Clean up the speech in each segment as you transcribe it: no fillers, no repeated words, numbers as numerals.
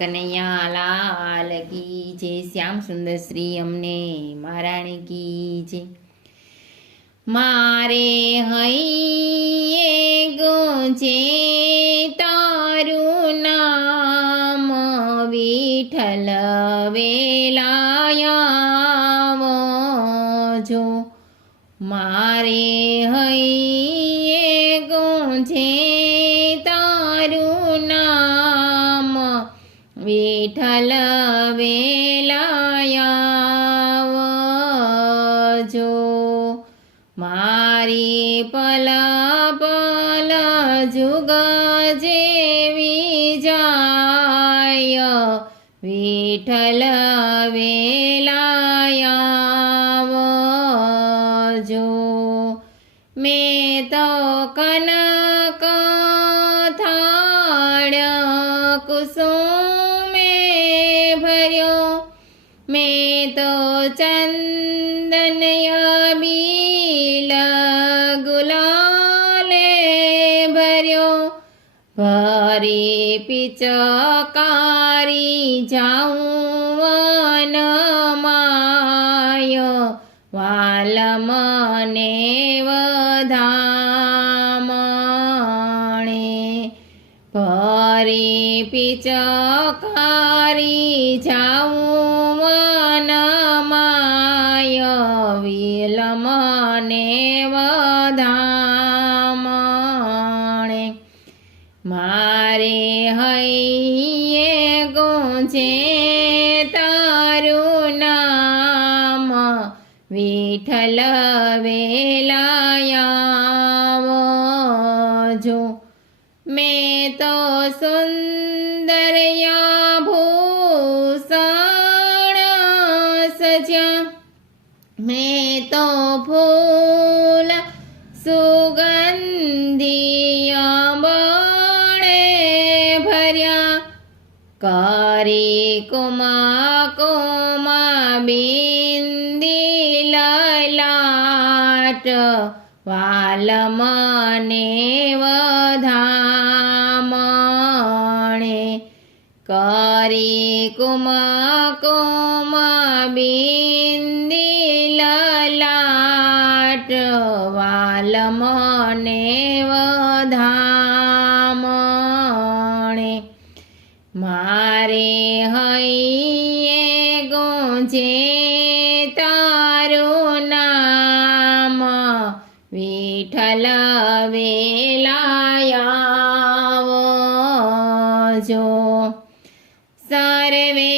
કનૈયા લાલ કી જય, શ્યામ સુંદર શ્રી અમને મહારાણી કી જય। મારે હૈયે ગુંજે તારું નામ, વિઠ્ઠલ વેલાયા આવજો। મારે હૈયે ગુંજે તારું નામ, વિઠ્ઠલ વેલાયા આવજો। મારી પલ પલ જુગ જેવી જાય, વિઠ્ઠલ વેલાયા આવજો। મેં તો કનક થાળ કુસુમે ભર્યો, મેં તો ચંદન અબીલ ગુલાલે ભર્યો। ભરી પિચકારી જાઉં વનમાય, વાલ મને વધામણે। ભરી પિચકારી જાઉં વનમાય, વિલ મને વધામણે। મારે હૈયે ગુંજે તારું નામ, વિઠ્ઠલ વેલાયા આવજો। મેં તો સુંદર્યા ભૂષણ સજ્યા, મેં તો ફૂલ સુગંધી બળે ભર્યા। કરી કુમા કુમા બિંદી લલાટ, વાલ મને વધામણે। કરી કુમા કુમા બિંદી લલાટ, વાલ મને વધામણે। મારે હૈયે ગુંજે તારું નામ, વિઠ્ઠલ વેલાયા આવજો। સર્વે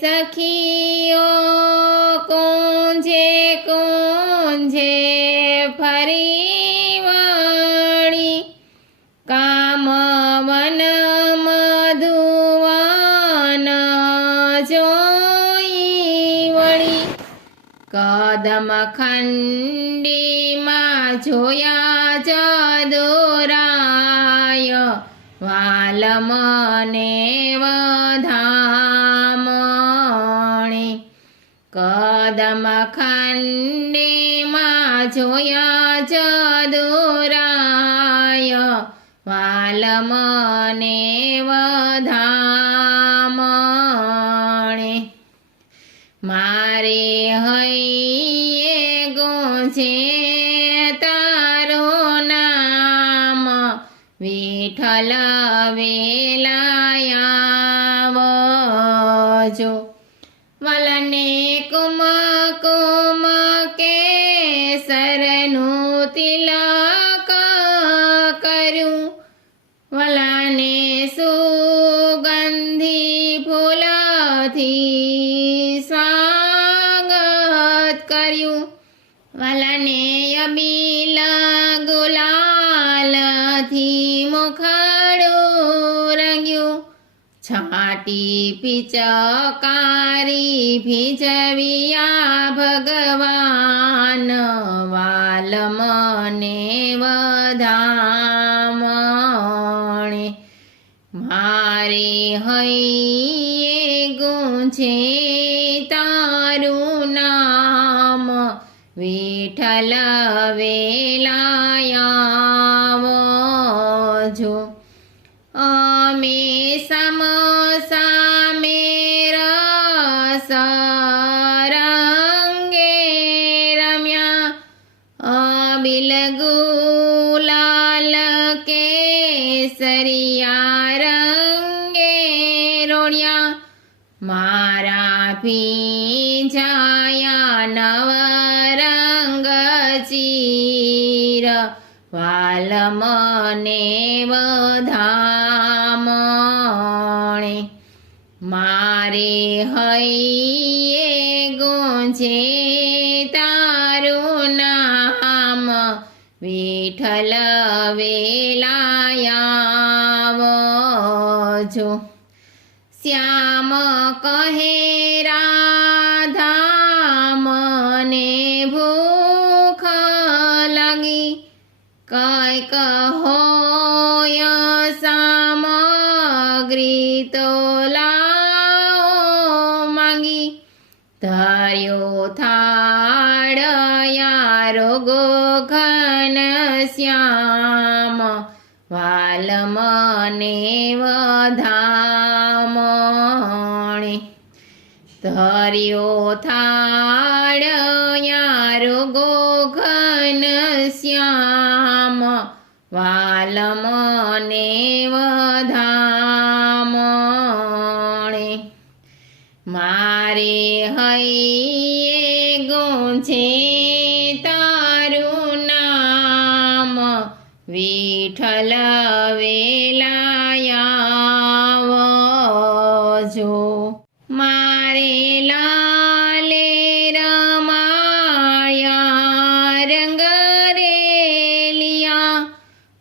સખીઓ કુંજે કુંજે ફરી વળી, કામ વન મધુવન જોઈ વળી। કદમ ખંડીમાં જોયા જદોરાય, વાલ મને વધામણે। કદમ ખંડીમાં જોયા જદોરાય, વાલ મને વધામણે। મારે હૈયે ગુંજે તારું નામ, વિઠ્ઠલ વેલાયા આવજો। વલને કુમ કુમ કેસરનું તિલક કર્યું, વલને સુગંધી ફૂલથી સ્વાગત કર્યું। વલને અબીલ ગુલાલથી મુખડું રંગ્યું, છાટી પિચકારી ભીજવિયા ભગવાન, વાલ મને વધામણે। મારે હૈયે ગુંજે તારું નામ, વિઠ્ઠલ વેલાયા આવજો। અમે સમ સમ ઓળ્યા મારા ભીંજાયા નવ રંગ ચીર વાલ મને વધામણે મારે હૈયે ગુંજે તારું નામ વિઠ્ઠલ વેલાયાવજો શ્યામ કહે રાધા મને ભૂખ લાગી કંઈક હોય સામગ્રી તો લાવો માંગી ધર્યો થાળ યારો ગોઘન શ્યામ વાલ મને વધામણે ધર્યો થાળ યારો ગોઘન શ્યામ વાલ મને વધામણે મારે હૈયે ગુંજે તારું નામ વિઠ્ઠલ વેલાયાવજો મારે લાલે રમાયા રંગ રેલિયા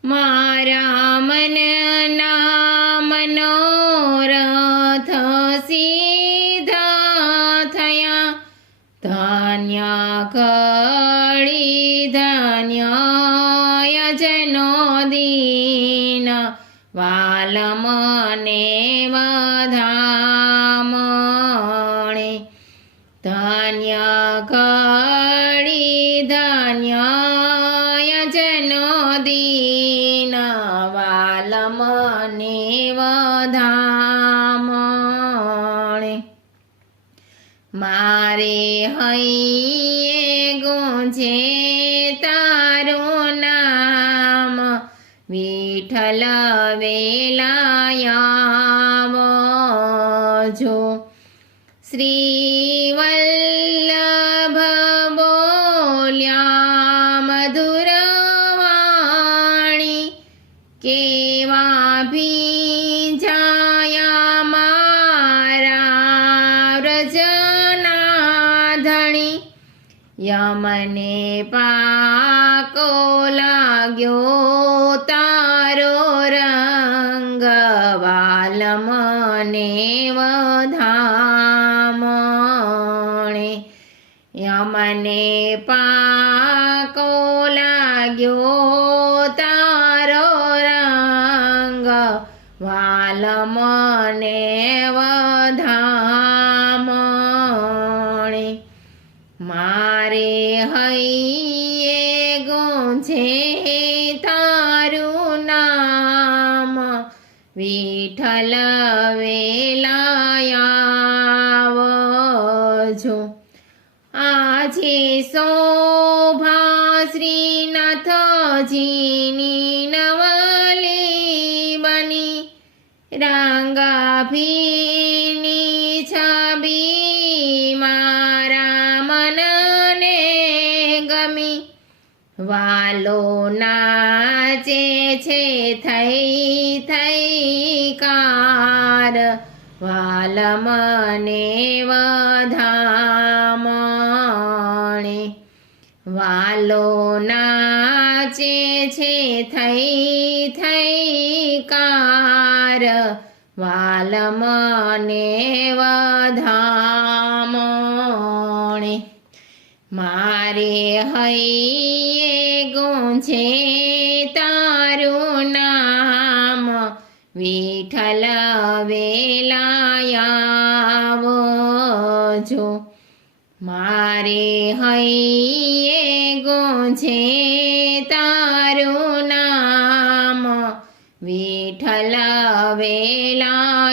મારા મનના મનોરથ સિદ્ધ થયા ધન્ય ઘડી ધન્ય યજનો દીન વાલ મને વધામણે ધન્ય ઘડી ધન્ય યજનો દીન વાલ મને વધામણે મારે હૈયે ગુંજે તારું નામ વિઠ્ઠલ વેલાયાવજો શ્રી વલ્લભ બોલ્યા મધુર વાણી કેવા ભીંજાયા મારા વ્રજના ધણી યમને પાકો લાગ્યો તારો રંગ વાલ મને વધામણે યમને પાકો લાગ્યો તારો રંગ વાલ મને વધામણે મારે હૈયે ગુંજે તારું નામ વિઠ્ઠલ વેલાયાવજો આજે શોભા શ્રીનાથજીની નવલી બની રાંગાભીની છબી મારા મનને ગમી વાલો નાચે છે થઈ થઈ કાર વાલ મને વધામણે વાલો નાચે છે થઈ થઈ કાર વાલ મને વધામણે મારે હૈયે ગુંજે તારું નામ વિઠ્ઠલ વેલાયાવજો મારે હૈયે ગુંજે તારું નામ વિઠ્ઠલ વેલાયાવજો